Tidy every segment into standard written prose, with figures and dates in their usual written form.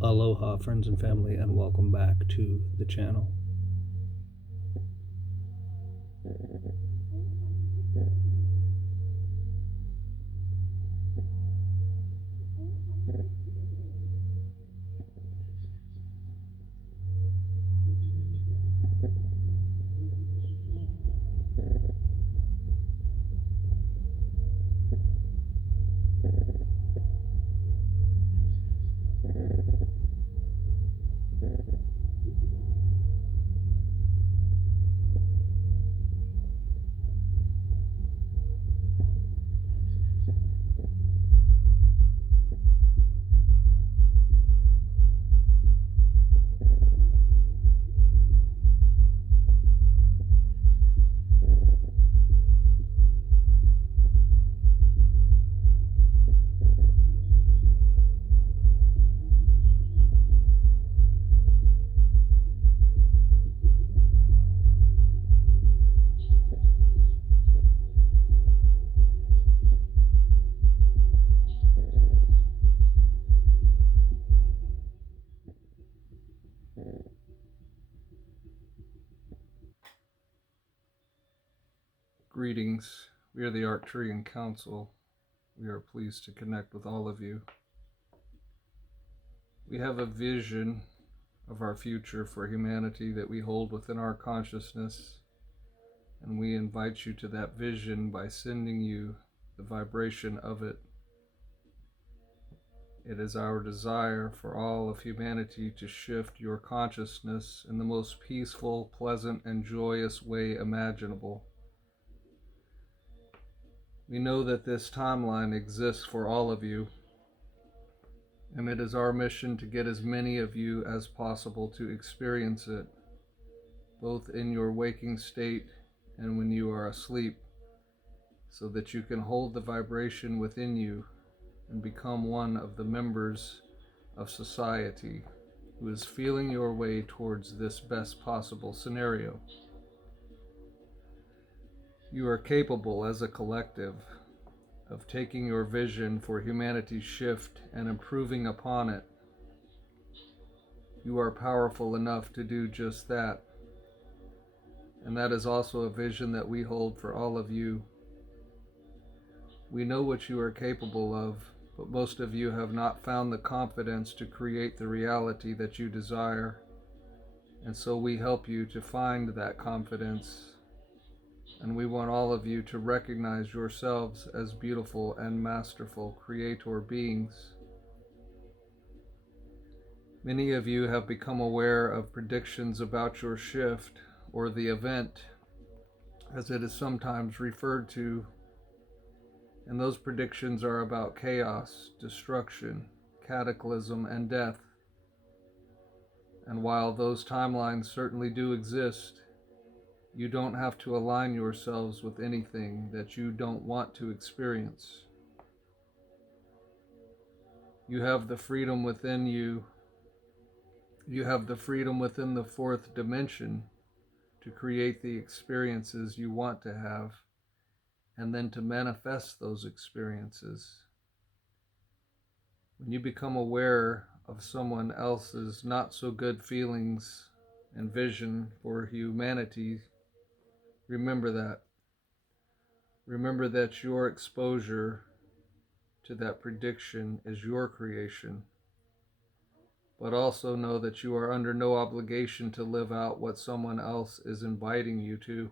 Aloha, friends and family, and welcome back to the channel. Greetings. We are the Arcturian Council. We are pleased to connect with all of you. We have a vision of our future for humanity that we hold within our consciousness, and we invite you to that vision by sending you the vibration of it. It is our desire for all of humanity to shift your consciousness in the most peaceful, pleasant, and joyous way imaginable. We know that this timeline exists for all of you, and it is our mission to get as many of you as possible to experience it, both in your waking state and when you are asleep, so that you can hold the vibration within you and become one of the members of society who is feeling your way towards this best possible scenario. You are capable as a collective of taking your vision for humanity's shift and improving upon it. You are powerful enough to do just that. And that is also a vision that we hold for all of you. We know what you are capable of, but most of you have not found the confidence to create the reality that you desire. And so we help you to find that confidence. And we want all of you to recognize yourselves as beautiful and masterful creator beings. Many of you have become aware of predictions about your shift, or the event, as it is sometimes referred to. And those predictions are about chaos, destruction, cataclysm, and death. And while those timelines certainly do exist, you don't have to align yourselves with anything that you don't want to experience. You have the freedom within you. You have the freedom within the fourth dimension to create the experiences you want to have, and then to manifest those experiences. When you become aware of someone else's not so good feelings and vision for humanity, remember that. Remember that your exposure to that prediction is your creation. But also know that you are under no obligation to live out what someone else is inviting you to.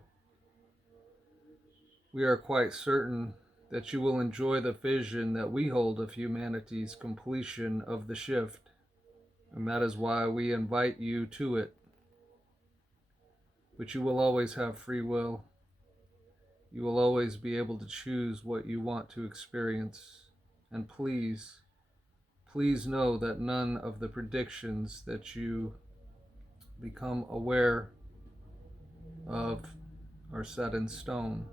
We are quite certain that you will enjoy the vision that we hold of humanity's completion of the shift, and that is why we invite you to it. But you will always have free will. You will always be able to choose what you want to experience. And please know that none of the predictions that you become aware of are set in stone.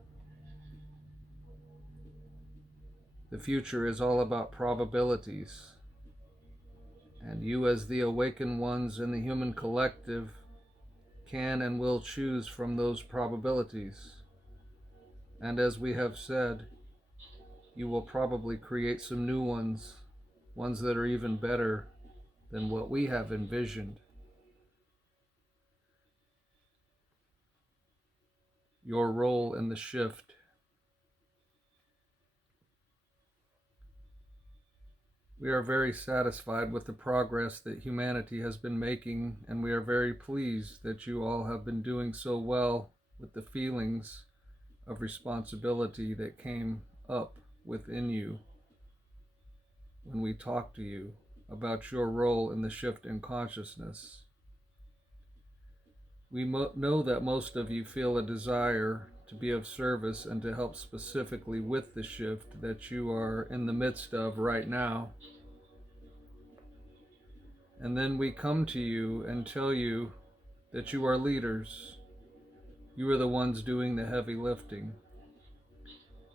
The future is all about probabilities. And you, as the awakened ones in the human collective, can and will choose from those probabilities. And as we have said, you will probably create some new ones that are even better than what we have envisioned. Your role in the shift. We are very satisfied with the progress that humanity has been making, and we are very pleased that you all have been doing so well with the feelings of responsibility that came up within you when we talked to you about your role in the shift in consciousness. We know that most of you feel a desire to be of service and to help specifically with the shift that you are in the midst of right now. And then we come to you and tell you that you are leaders. You are the ones doing the heavy lifting.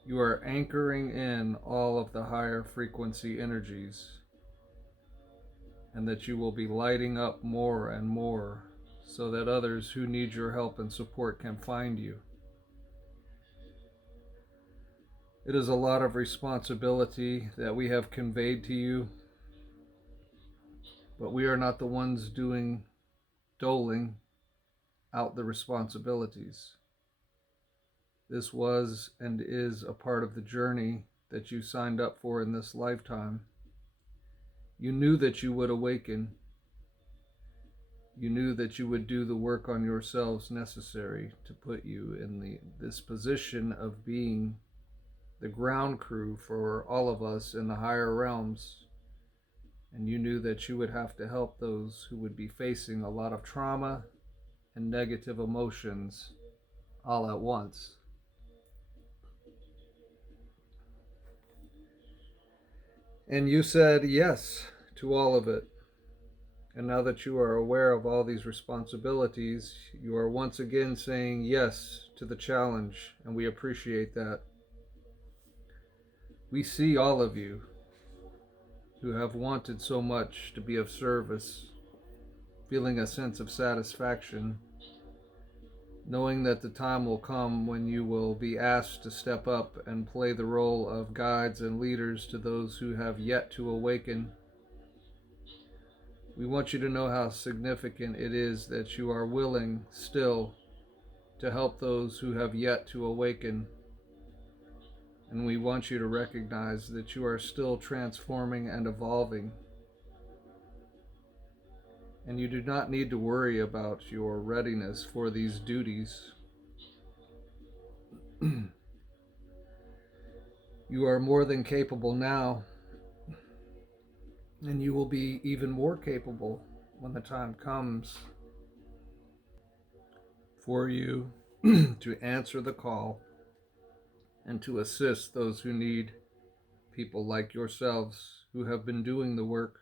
You are anchoring in all of the higher frequency energies, and that you will be lighting up more and more so that others who need your help and support can find you. It is a lot of responsibility that we have conveyed to you, but we are not the ones doling out the responsibilities. This was and is a part of the journey that you signed up for in this lifetime. You knew that you would awaken. You knew that you would do the work on yourselves necessary to put you in this position of being the ground crew for all of us in the higher realms. And you knew that you would have to help those who would be facing a lot of trauma and negative emotions all at once. And you said yes to all of it. And now that you are aware of all these responsibilities, you are once again saying yes to the challenge, and we appreciate that. We see all of you who have wanted so much to be of service, feeling a sense of satisfaction, knowing that the time will come when you will be asked to step up and play the role of guides and leaders to those who have yet to awaken. We want you to know how significant it is that you are willing still to help those who have yet to awaken. And we want you to recognize that you are still transforming and evolving. And you do not need to worry about your readiness for these duties. You are more than capable now, and you will be even more capable when the time comes for you to answer the call and to assist those who need people like yourselves who have been doing the work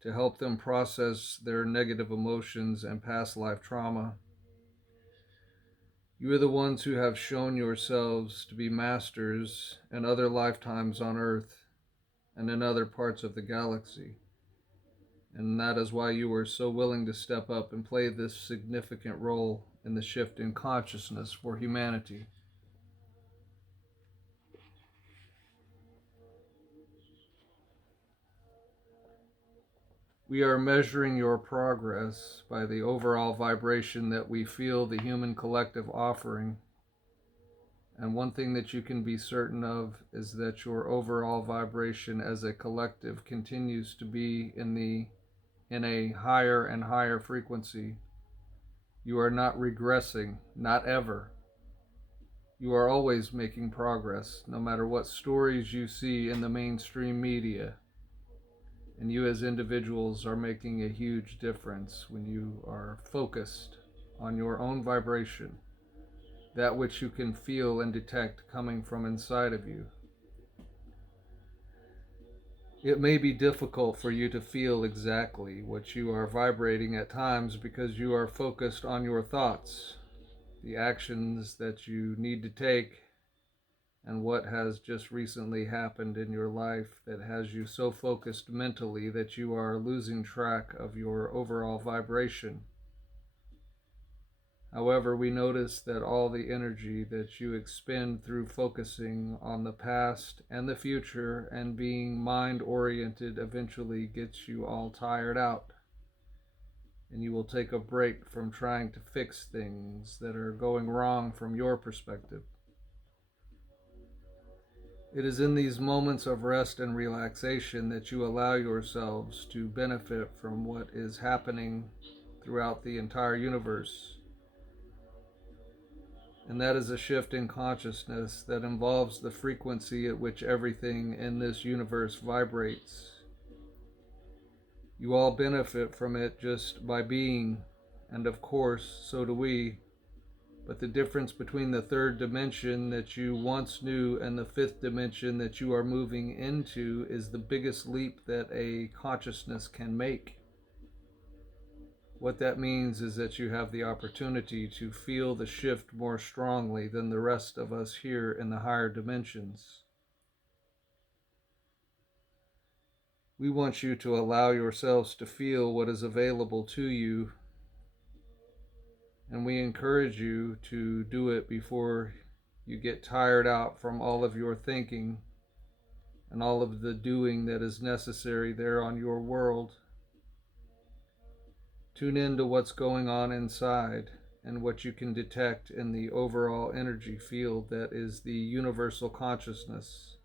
to help them process their negative emotions and past life trauma. You are the ones who have shown yourselves to be masters in other lifetimes on Earth and in other parts of the galaxy. And that is why you were so willing to step up and play this significant role in the shift in consciousness for humanity. We are measuring your progress by the overall vibration that we feel the human collective offering. And one thing that you can be certain of is that your overall vibration as a collective continues to be in a higher and higher frequency. You are not regressing, not ever. You are always making progress, no matter what stories you see in the mainstream media. And you as individuals are making a huge difference when you are focused on your own vibration, that which you can feel and detect coming from inside of you. It may be difficult for you to feel exactly what you are vibrating at times because you are focused on your thoughts, the actions that you need to take, and what has just recently happened in your life that has you so focused mentally that you are losing track of your overall vibration. However, we notice that all the energy that you expend through focusing on the past and the future and being mind-oriented eventually gets you all tired out. And you will take a break from trying to fix things that are going wrong from your perspective. It is in these moments of rest and relaxation that you allow yourselves to benefit from what is happening throughout the entire universe. And that is a shift in consciousness that involves the frequency at which everything in this universe vibrates. You all benefit from it just by being, and of course, so do we. But the difference between the third dimension that you once knew and the fifth dimension that you are moving into is the biggest leap that a consciousness can make. What that means is that you have the opportunity to feel the shift more strongly than the rest of us here in the higher dimensions. We want you to allow yourselves to feel what is available to you, and we encourage you to do it before you get tired out from all of your thinking and all of the doing that is necessary there on your world. Tune into what's going on inside and what you can detect in the overall energy field that is the universal consciousness.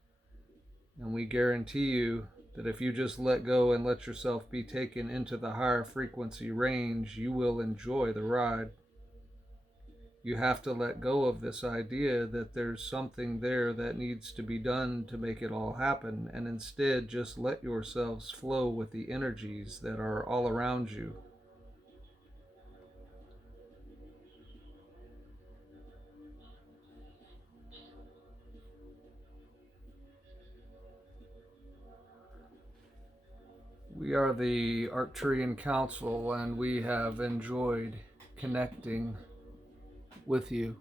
And we guarantee you that if you just let go and let yourself be taken into the higher frequency range, you will enjoy the ride. You have to let go of this idea that there's something there that needs to be done to make it all happen, and instead just let yourselves flow with the energies that are all around you. We are the Arcturian Council, and we have enjoyed connecting with you.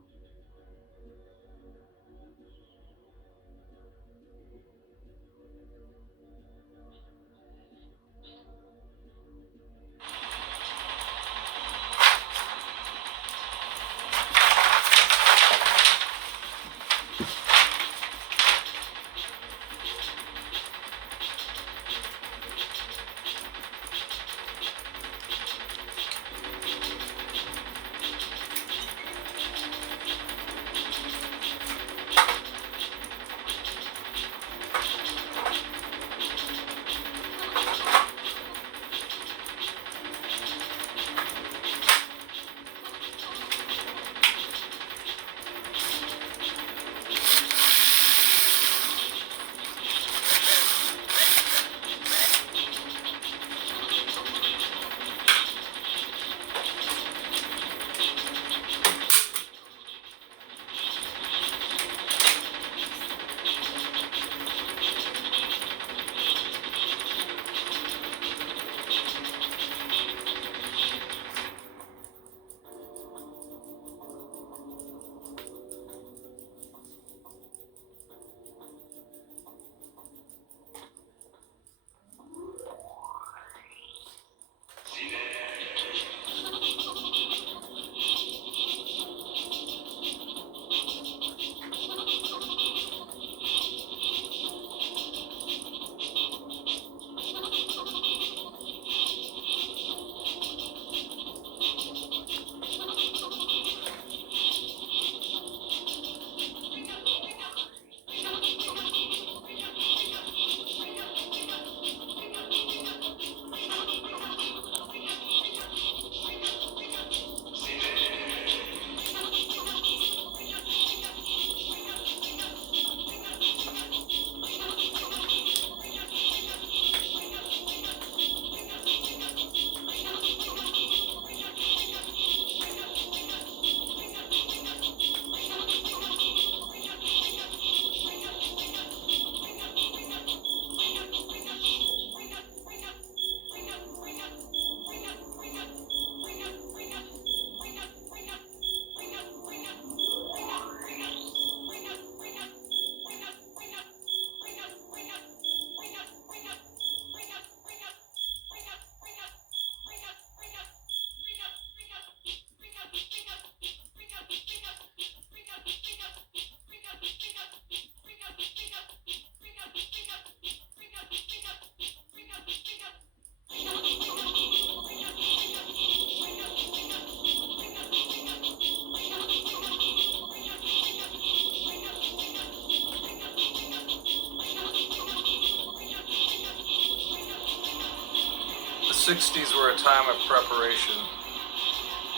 60s were a time of preparation.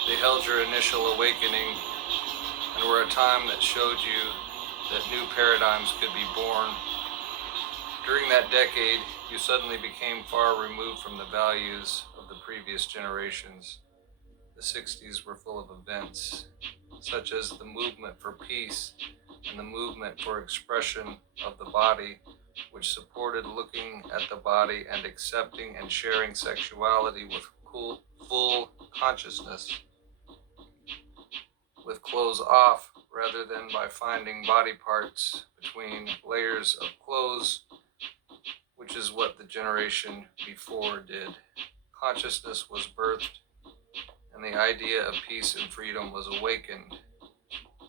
They held your initial awakening and were a time that showed you that new paradigms could be born. During that decade, you suddenly became far removed from the values of the previous generations. The 60s were full of events, such as the movement for peace and the movement for expression of the body, which supported looking at the body and accepting and sharing sexuality with full consciousness, with clothes off rather than by finding body parts between layers of clothes, which is what the generation before did. Consciousness was birthed, and the idea of peace and freedom was awakened.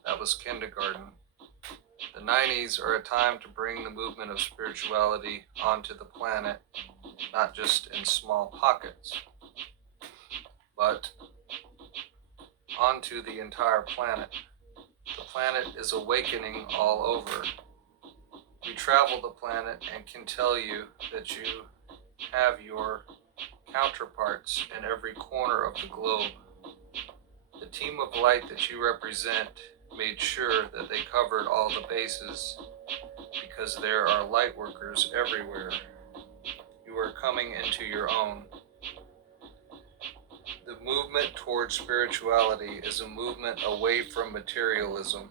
That was kindergarten. The 90s are a time to bring the movement of spirituality onto the planet, not just in small pockets, but onto the entire planet. The planet is awakening all over. We travel the planet and can tell you that you have your counterparts in every corner of the globe. The team of light that you represent made sure that they covered all the bases because there are light workers everywhere. You are coming into your own. The movement towards spirituality is a movement away from materialism.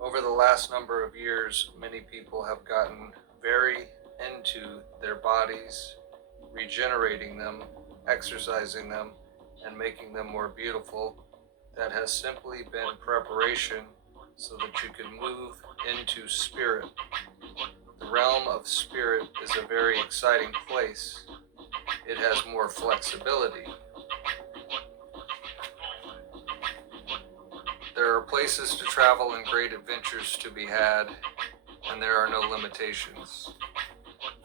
Over the last number of years, many people have gotten very into their bodies, regenerating them, exercising them, and making them more beautiful. That has simply been preparation so that you can move into spirit. The realm of spirit is a very exciting place. It has more flexibility. There are places to travel and great adventures to be had, and there are no limitations.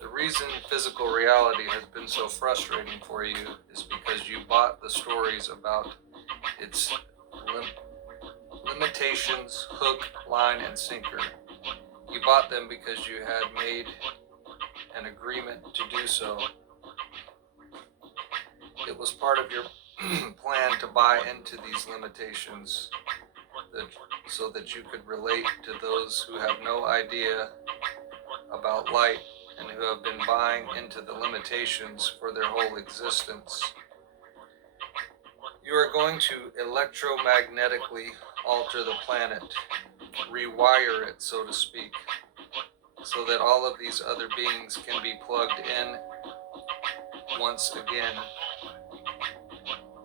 The reason physical reality has been so frustrating for you is because you bought the stories about its limitations, hook, line, and sinker. You bought them because you had made an agreement to do so. It was part of your plan to buy into these limitations so that you could relate to those who have no idea about light and who have been buying into the limitations for their whole existence. You are going to electromagnetically alter the planet, rewire it, so to speak, so that all of these other beings can be plugged in once again.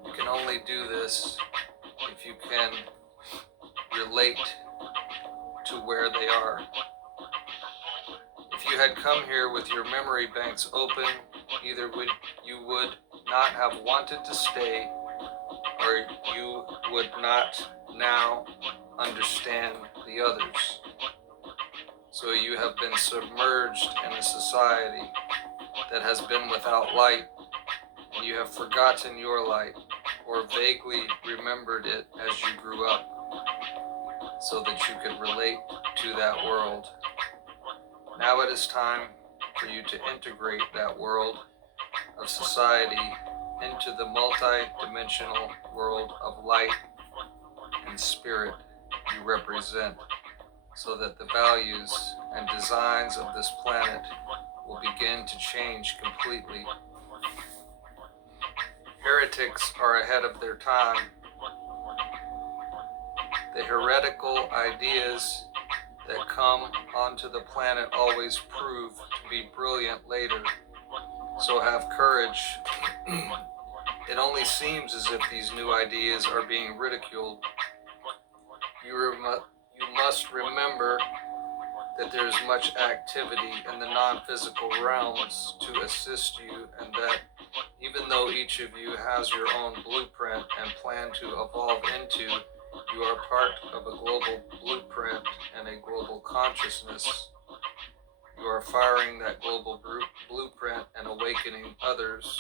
You can only do this if you can relate to where they are. If you had come here with your memory banks open, either you would not have wanted to stay, or you would not now understand the others. So you have been submerged in a society that has been without light, and you have forgotten your light, or vaguely remembered it as you grew up, so that you could relate to that world. Now it is time for you to integrate that world of society into the multi-dimensional world of light and spirit you represent, so that the values and designs of this planet will begin to change completely. Heretics are ahead of their time. The heretical ideas that come onto the planet always prove to be brilliant later. So have courage. It only seems as if these new ideas are being ridiculed. You must remember that there is much activity in the non-physical realms to assist you, and that even though each of you has your own blueprint and plan to evolve into, you are part of a global blueprint and a global consciousness. You are firing that global blueprint and awakening others.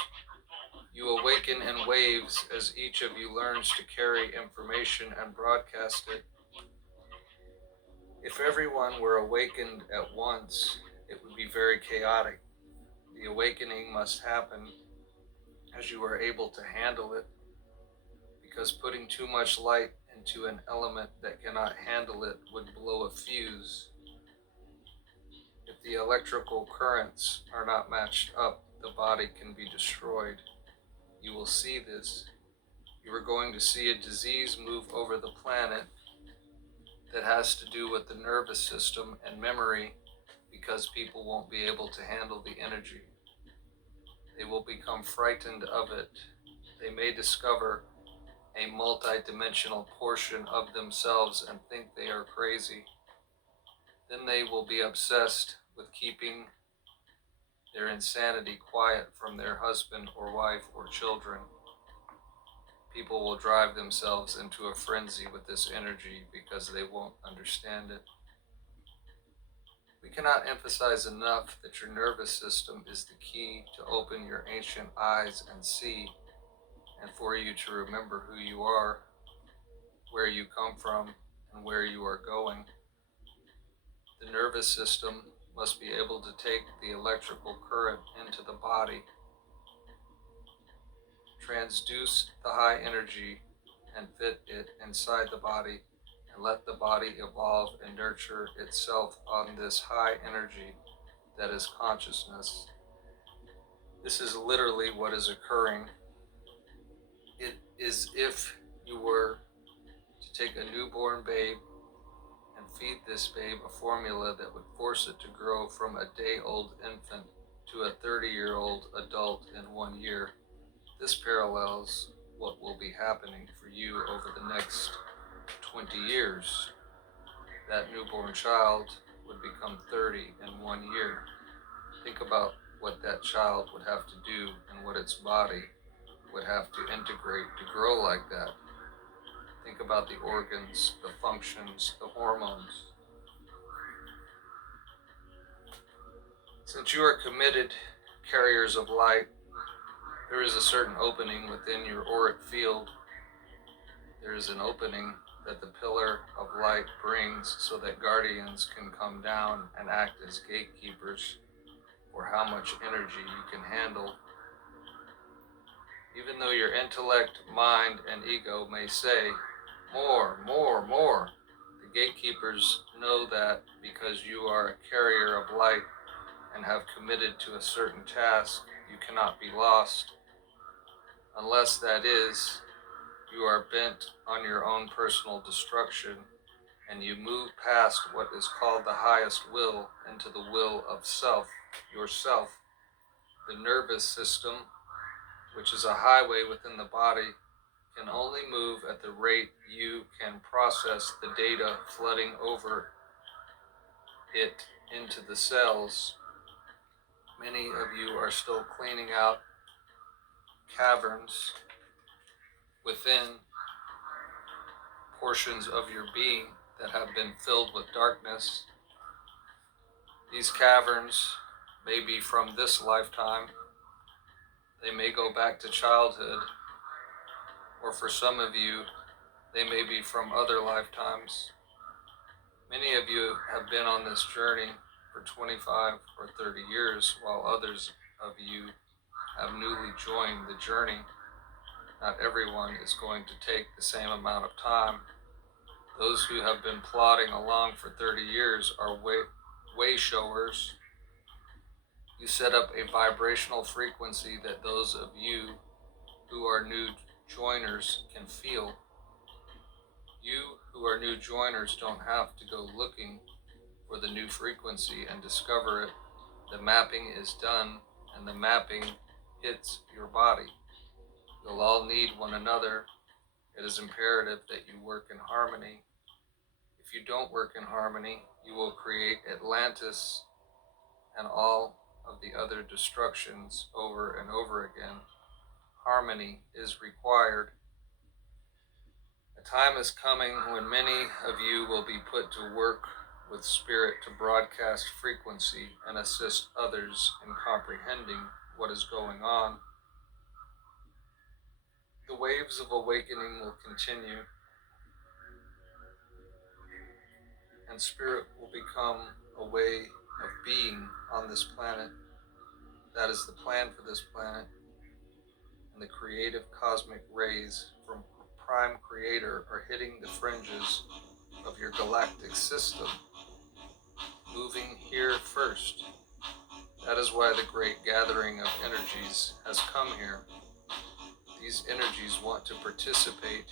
You awaken in waves as each of you learns to carry information and broadcast it. If everyone were awakened at once, it would be very chaotic. The awakening must happen as you are able to handle it, because putting too much light into an element that cannot handle it would blow a fuse. If the electrical currents are not matched up, the body can be destroyed. You will see this. You are going to see a disease move over the planet that has to do with the nervous system and memory, because people won't be able to handle the energy. They will become frightened of it. They may discover a multi-dimensional portion of themselves and think they are crazy. Then they will be obsessed with keeping their insanity quiet from their husband or wife or children. People will drive themselves into a frenzy with this energy because they won't understand it. We cannot emphasize enough that your nervous system is the key to open your ancient eyes and see, and for you to remember who you are, where you come from, and where you are going. The nervous system must be able to take the electrical current into the body, transduce the high energy, and fit it inside the body, and let the body evolve and nurture itself on this high energy that is consciousness. This is literally what is occurring. It is if you were to take a newborn babe and feed this babe a formula that would force it to grow from a day-old infant to a 30-year-old adult in 1 year. This parallels what will be happening for you over the next 20 years. That newborn child would become 30 in 1 year. Think about what that child would have to do and what its body would have to integrate to grow like that. Think about the organs, the functions, the hormones. Since you are committed carriers of light, there is a certain opening within your auric field. There is an opening that the pillar of light brings so that guardians can come down and act as gatekeepers for how much energy you can handle. Even though your intellect, mind, and ego may say, more, more, more, the gatekeepers know that because you are a carrier of light and have committed to a certain task, you cannot be lost. Unless that is, you are bent on your own personal destruction, and you move past what is called the highest will into the will of self, yourself. The nervous system, which is a highway within the body, can only move at the rate you can process the data flooding over it into the cells. Many of you are still cleaning out caverns within portions of your being that have been filled with darkness. These caverns may be from this lifetime. They may go back to childhood, or for some of you, they may be from other lifetimes. Many of you have been on this journey for 25 or 30 years, while others of you have newly joined the journey. Not everyone is going to take the same amount of time. Those who have been plodding along for 30 years are way showers. You set up a vibrational frequency that those of you who are new joiners can feel. You who are new joiners don't have to go looking for the new frequency and discover it. The mapping is done, and the mapping hits your body. You'll all need one another. It is imperative that you work in harmony. If you don't work in harmony, you will create Atlantis and all of the other destructions over and over again. Harmony is required. A time is coming when many of you will be put to work with spirit to broadcast frequency and assist others in comprehending what is going on. The waves of awakening will continue, and spirit will become a way of being on this planet. That is the plan for this planet. and the creative cosmic rays from Prime Creator are hitting the fringes of your galactic system, moving here first. That is why the great gathering of energies has come here. These energies want to participate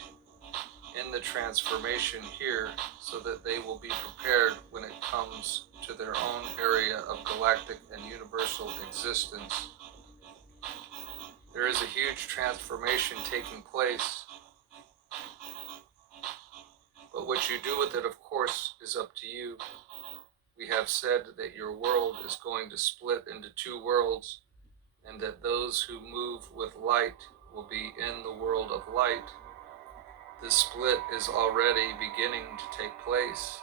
in the transformation here so that they will be prepared when it comes to their own area of galactic and universal existence. There is a huge transformation taking place, but what you do with it, of course, is up to you. We have said that your world is going to split into two worlds, and that those who move with light will be in the world of light. This split is already beginning to take place.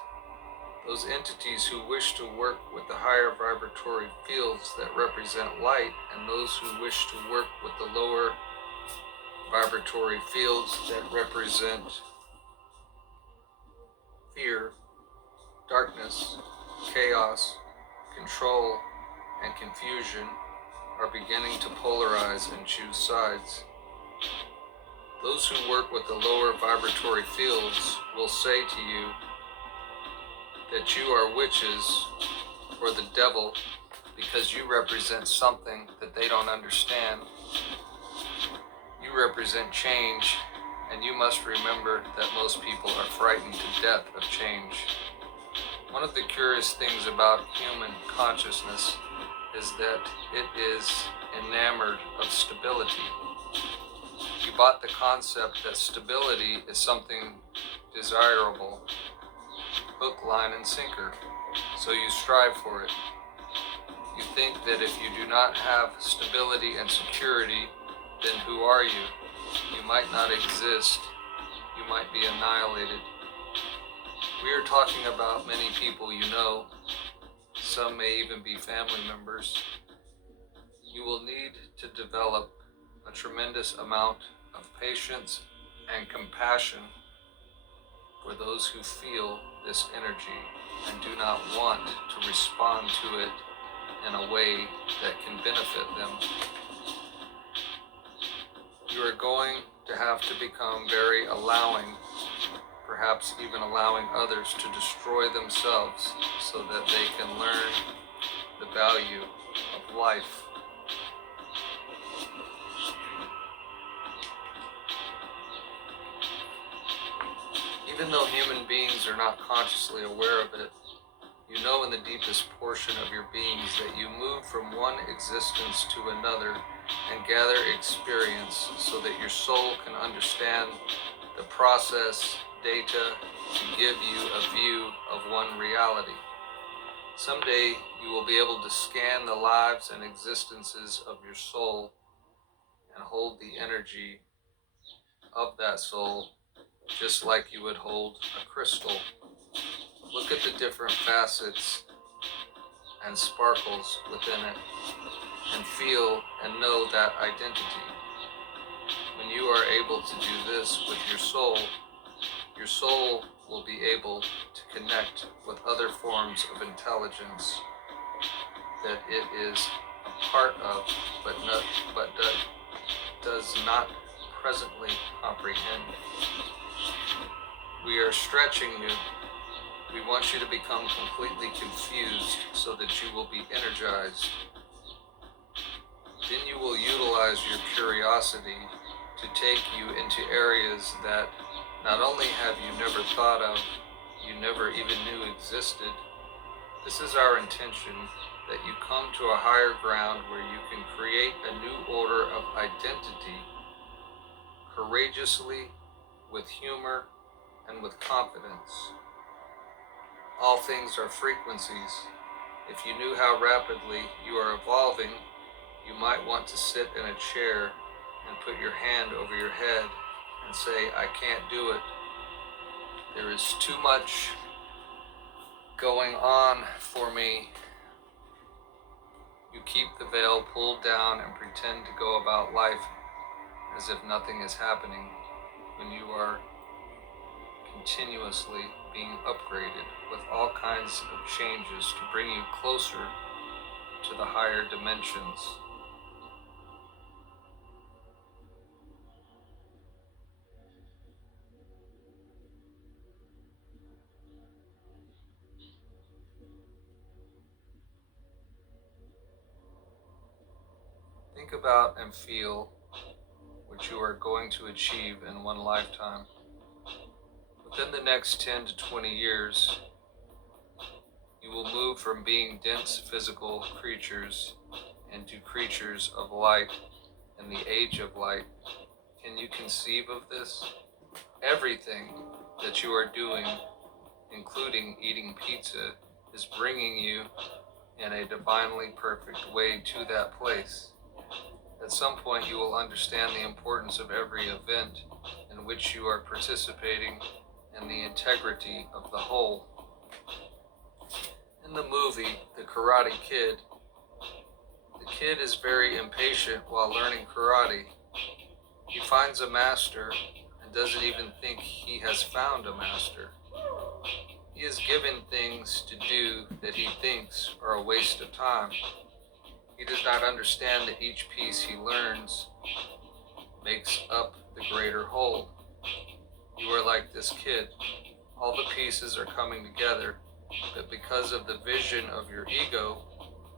Those entities who wish to work with the higher vibratory fields that represent light, and those who wish to work with the lower vibratory fields that represent fear, darkness, chaos, control, and confusion, are beginning to polarize and choose sides. Those who work with the lower vibratory fields will say to you that you are witches or the devil because you represent something that they don't understand. You represent change, and you must remember that most people are frightened to death of change. One of the curious things about human consciousness is that it is enamored of stability. You bought the concept that stability is something desirable, hook, line, and sinker, so you strive for it. You think that if you do not have stability and security, then who are you? You might not exist. You might be annihilated. We are talking about many people you know. Some may even be family members. You will need to develop a tremendous amount of patience and compassion for those who feel this energy and do not want to respond to it in a way that can benefit them. You are going to have to become very allowing, perhaps even allowing others to destroy themselves so that they can learn the value of life. Even though human beings are not consciously aware of it, you know in the deepest portion of your beings that you move from one existence to another and gather experience so that your soul can understand the process, data, to give you a view of one reality. Someday you will be able to scan the lives and existences of your soul and hold the energy of that soul just like you would hold a crystal. Look at the different facets and sparkles within it and feel and know that identity. When you are able to do this with your soul will be able to connect with other forms of intelligence that it is a part of, but does not presently comprehend. We are stretching you. We want you to become completely confused so that you will be energized. Then you will utilize your curiosity to take you into areas that not only have you never thought of, you never even knew existed. This is our intention, that you come to a higher ground where you can create a new order of identity courageously, with humor, and with confidence. All things are frequencies. If you knew how rapidly you are evolving, you might want to sit in a chair and put your hand over your head and say, I can't do it. There is too much going on for me. You keep the veil pulled down and pretend to go about life as if nothing is happening when you are continuously being upgraded with all kinds of changes to bring you closer to the higher dimensions. Think about and feel what you are going to achieve in one lifetime. Within the next 10 to 20 years, you will move from being dense physical creatures into creatures of light in the age of light. Can you conceive of this? Everything that you are doing, including eating pizza, is bringing you in a divinely perfect way to that place. At some point you will understand the importance of every event in which you are participating and the integrity of the whole. In the movie, The Karate Kid, the kid is very impatient while learning karate. He finds a master and doesn't even think he has found a master. He is given things to do that he thinks are a waste of time. He does not understand that each piece he learns makes up the greater whole. You are like this kid. All the pieces are coming together, but because of the vision of your ego,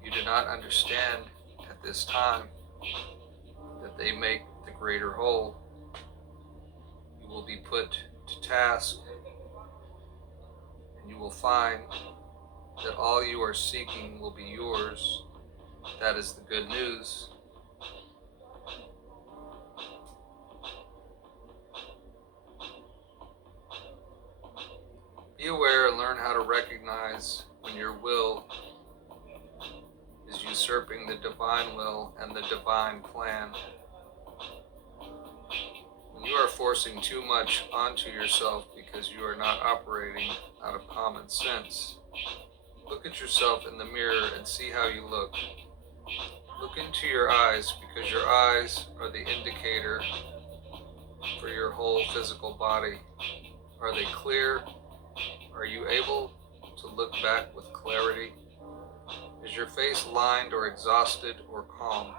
you do not understand at this time that they make the greater whole. You will be put to task, and you will find that all you are seeking will be yours. That is the good news. Be aware and learn how to recognize when your will is usurping the divine will and the divine plan. When you are forcing too much onto yourself because you are not operating out of common sense, look at yourself in the mirror and see how you look. Look into your eyes, because your eyes are the indicator for your whole physical body. Are they clear? Are you able to look back with clarity? Is your face lined or exhausted or calm?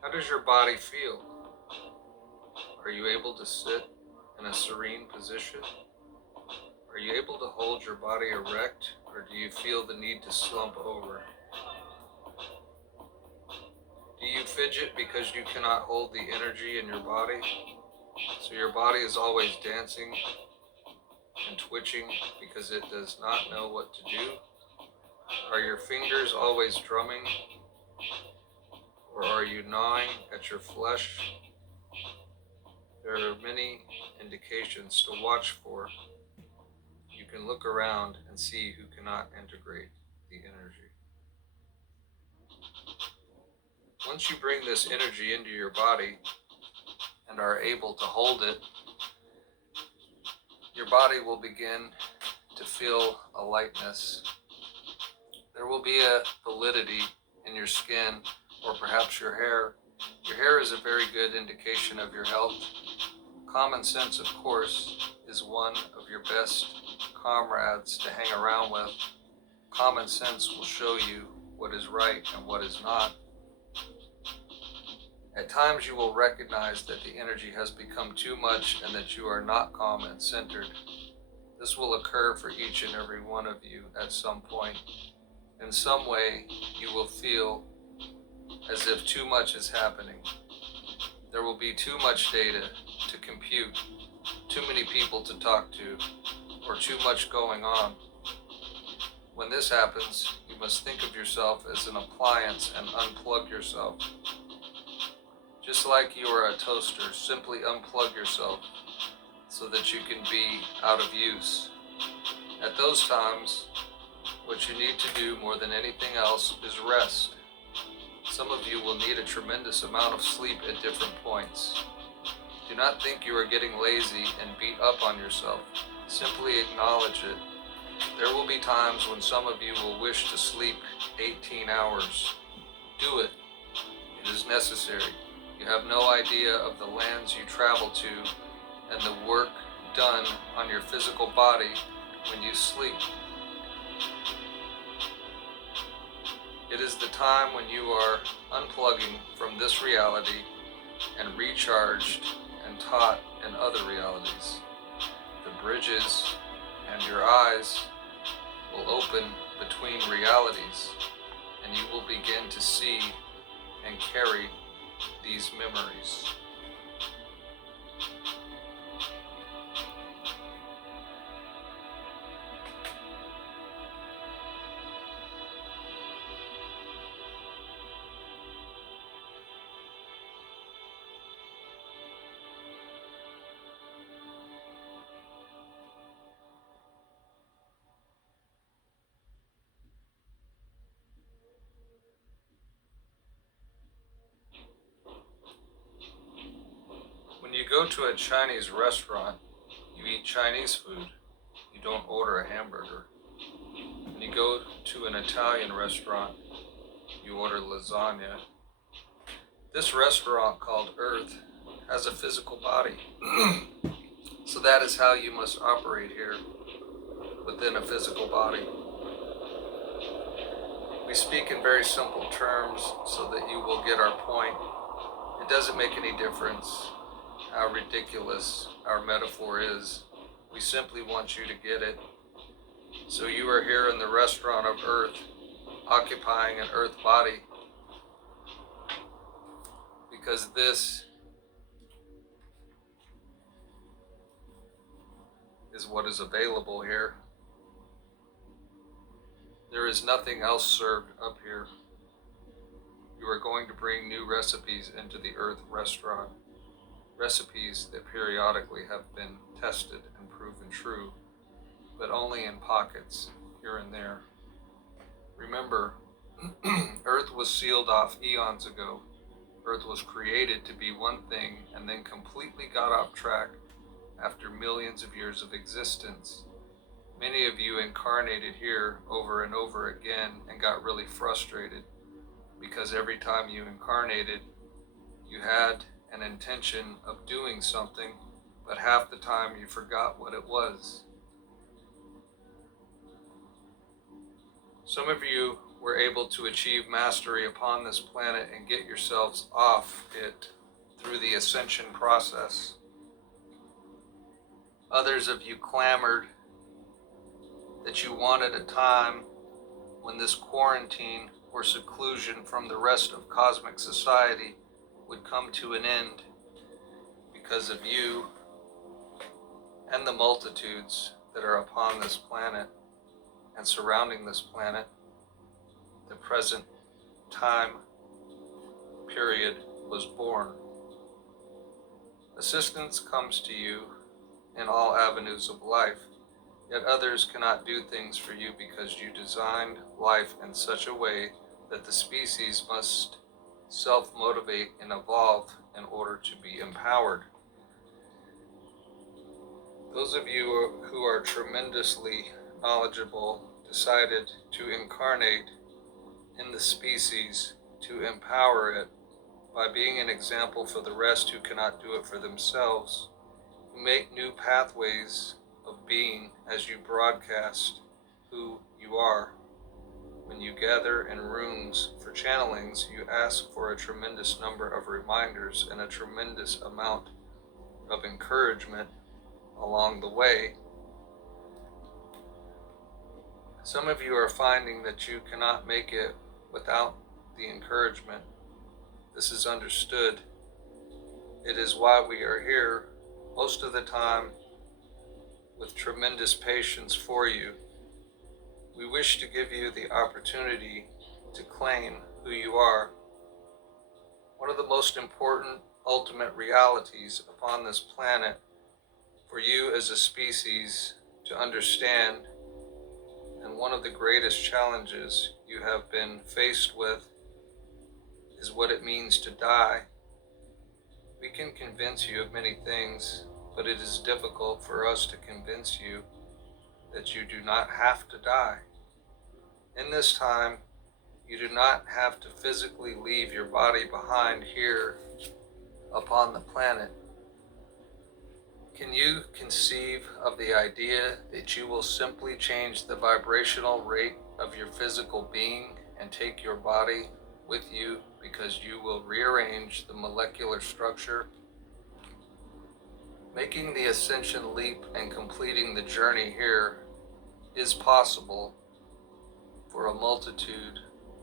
How does your body feel? Are you able to sit in a serene position? Are you able to hold your body erect, or do you feel the need to slump over? Do you fidget because you cannot hold the energy in your body? So your body is always dancing and twitching because it does not know what to do? Are your fingers always drumming? Or are you gnawing at your flesh? There are many indications to watch for. You can look around and see who cannot integrate the energy. Once you bring this energy into your body and are able to hold it, your body will begin to feel a lightness. There will be a validity in your skin, or perhaps your hair. Your hair is a very good indication of your health. Common sense, of course, is one of your best comrades to hang around with. Common sense will show you what is right and what is not. At times you will recognize that the energy has become too much and that you are not calm and centered. This will occur for each and every one of you at some point. In some way, you will feel as if too much is happening. There will be too much data to compute, too many people to talk to, or too much going on. When this happens, you must think of yourself as an appliance and unplug yourself. Just like you are a toaster, simply unplug yourself so that you can be out of use. At those times, what you need to do more than anything else is rest. Some of you will need a tremendous amount of sleep at different points. Do not think you are getting lazy and beat up on yourself. Simply acknowledge it. There will be times when some of you will wish to sleep 18 hours. Do it. It is necessary. You have no idea of the lands you travel to and the work done on your physical body when you sleep. It is the time when you are unplugging from this reality and recharged and taught in other realities. The bridges and your eyes will open between realities. and you will begin to see and carry these memories. When you go to a Chinese restaurant, you eat Chinese food. You don't order a hamburger. When you go to an Italian restaurant, you order lasagna. This restaurant called Earth has a physical body. So that is how you must operate here, within a physical body. We speak in very simple terms so that you will get our point. It doesn't make any difference how ridiculous our metaphor is. We simply want you to get it. So you are here in the restaurant of Earth, occupying an Earth body, because this is what is available here. There is nothing else served up here. You are going to bring new recipes into the Earth restaurant. Recipes that periodically have been tested and proven true, but only in pockets, here and there. Remember, Earth was sealed off eons ago. Earth was created to be one thing and then completely got off track after millions of years of existence. Many of you incarnated here over and over again and got really frustrated because every time you incarnated, you had an intention of doing something, but half the time you forgot what it was. Some of you were able to achieve mastery upon this planet and get yourselves off it through the Ascension process. Others of you clamored that you wanted a time when this quarantine or seclusion from the rest of cosmic society would come to an end because of you and the multitudes that are upon this planet and surrounding this planet. The present time period was born. Assistance comes to you in all avenues of life, yet others cannot do things for you because you designed life in such a way that the species must self-motivate and evolve in order to be empowered. Those of you who are tremendously knowledgeable decided to incarnate in the species to empower it by being an example for the rest who cannot do it for themselves. You make new pathways of being as you broadcast who you are. When you gather in rooms for channelings, you ask for a tremendous number of reminders and a tremendous amount of encouragement along the way. Some of you are finding that you cannot make it without the encouragement. This is understood. It is why we are here most of the time with tremendous patience for you. We wish to give you the opportunity to claim who you are. One of the most important ultimate realities upon this planet for you as a species to understand, and one of the greatest challenges you have been faced with, is what it means to die. We can convince you of many things, but it is difficult for us to convince you that you do not have to die. In this time, you do not have to physically leave your body behind here upon the planet. Can you conceive of the idea that you will simply change the vibrational rate of your physical being and take your body with you because you will rearrange the molecular structure? Making the ascension leap and completing the journey here is possible for a multitude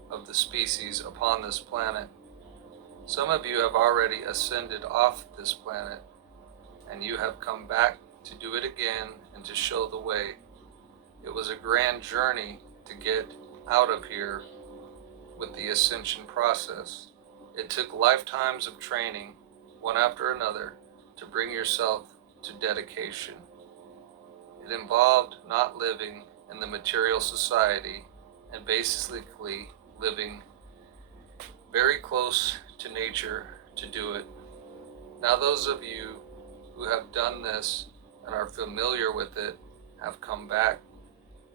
of the species upon this planet. Some of you have already ascended off this planet, and you have come back to do it again and to show the way. It was a grand journey to get out of here with the ascension process. It took lifetimes of training, one after another, to bring yourself to dedication. It involved not living in the material society and basically living very close to nature to do it. Now those of you who have done this and are familiar with it have come back.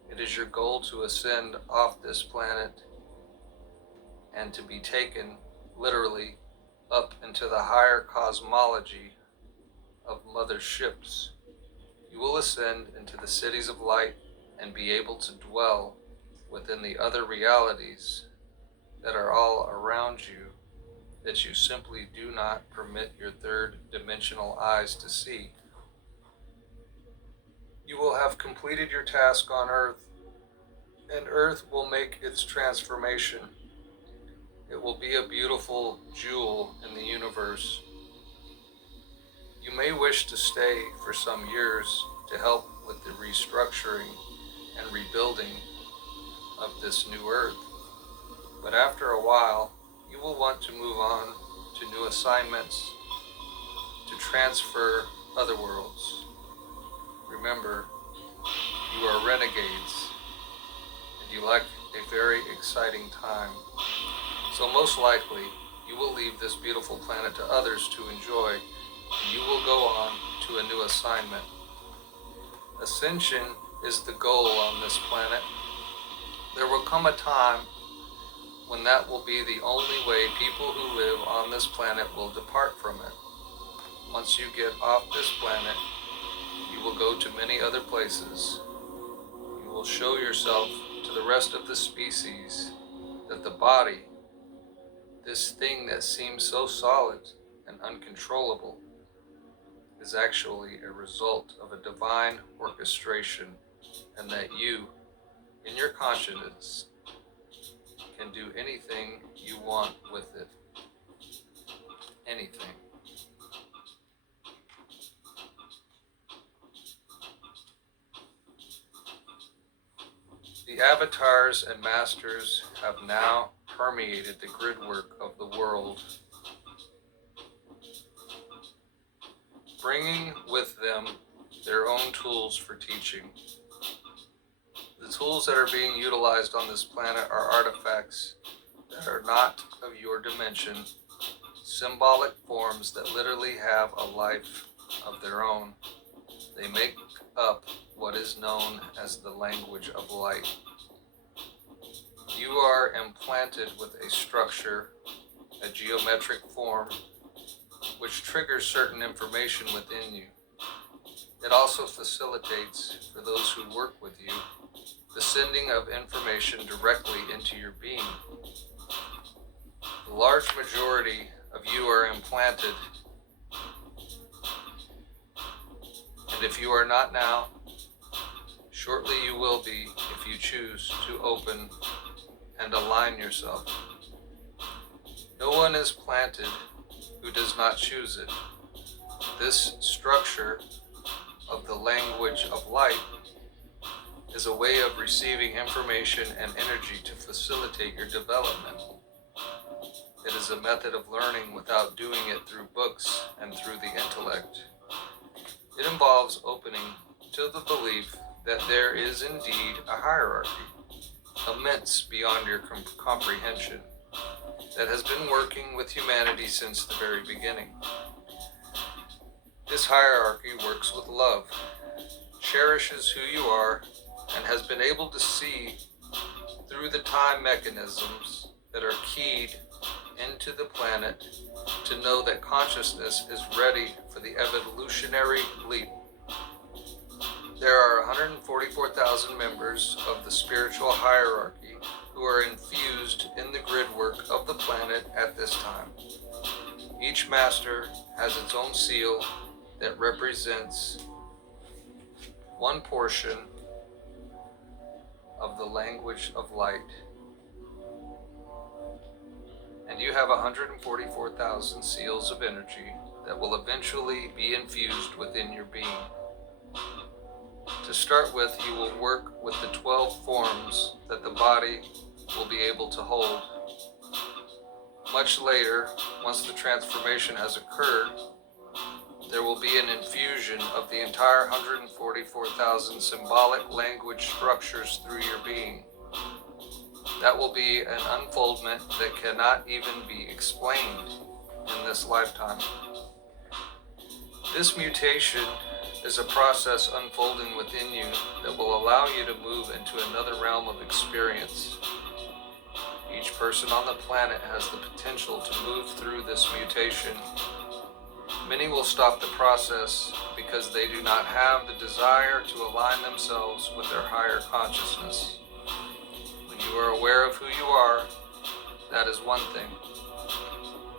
It is your goal to ascend off this planet and to be taken literally up into the higher cosmology of mother ships. You will ascend into the cities of light and be able to dwell within the other realities that are all around you that you simply do not permit your third dimensional eyes to see. You will have completed your task on Earth, and Earth will make its transformation. It will be a beautiful jewel in the universe. You may wish to stay for some years to help with the restructuring and rebuilding of this new Earth, but after a while, you will want to move on to new assignments to transfer other worlds. Remember, you are renegades, and you like a very exciting time. So most likely, you will leave this beautiful planet to others to enjoy, and you will go on to a new assignment. Ascension is the goal on this planet. There will come a time when that will be the only way people who live on this planet will depart from it. Once you get off this planet, you will go to many other places. You will show yourself to the rest of the species that the body, this thing that seems so solid and uncontrollable, is actually a result of a divine orchestration, and that you, in your consciousness, can do anything you want with it. Anything. The avatars and masters have now permeated the gridwork of the world, bringing with them their own tools for teaching. The tools that are being utilized on this planet are artifacts that are not of your dimension, symbolic forms that literally have a life of their own. They make up what is known as the language of light. You are implanted with a structure, a geometric form, which triggers certain information within you. It also facilitates, for those who work with you, the sending of information directly into your being. The large majority of you are implanted, and if you are not now, shortly you will be if you choose to open and align yourself. No one is planted who does not choose it. This structure of the language of light is a way of receiving information and energy to facilitate your development. It is a method of learning without doing it through books and through the intellect. It involves opening to the belief that there is indeed a hierarchy, immense beyond your comprehension, that has been working with humanity since the very beginning. This hierarchy works with love, cherishes who you are, and has been able to see through the time mechanisms that are keyed into the planet to know that consciousness is ready for the evolutionary leap. There are 144,000 members of the spiritual hierarchy who are infused in the gridwork of the planet at this time. Each master has its own seal that represents one portion of the language of light. And you have 144,000 seals of energy that will eventually be infused within your being. To start with, you will work with the 12 forms that the body will be able to hold. Much later, once the transformation has occurred, there will be an infusion of the entire 144,000 symbolic language structures through your being. That will be an unfoldment that cannot even be explained in this lifetime. This mutation is a process unfolding within you that will allow you to move into another realm of experience. Each person on the planet has the potential to move through this mutation. Many will stop the process because they do not have the desire to align themselves with their higher consciousness. When you are aware of who you are, that is one thing.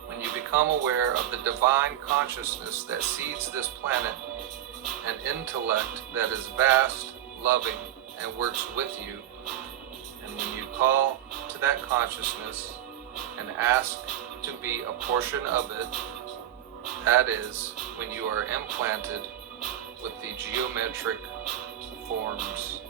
When you become aware of the divine consciousness that seeds this planet, an intellect that is vast, loving, and works with you, and when you call to that consciousness and ask to be a portion of it, that is when you are implanted with the geometric forms.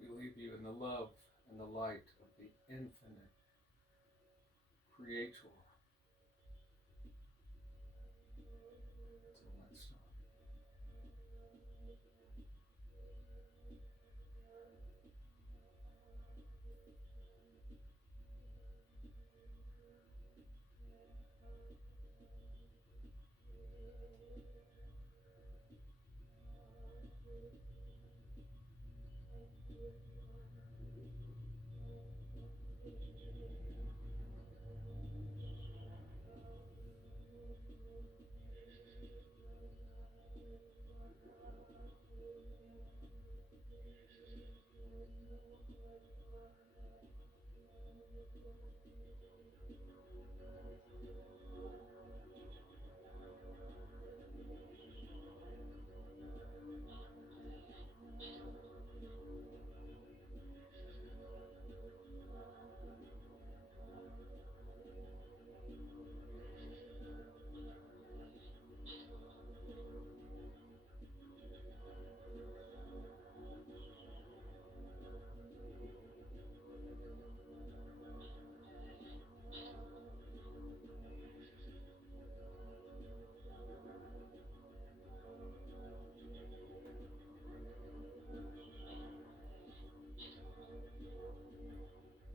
We leave you in the love and the light of the infinite Creator.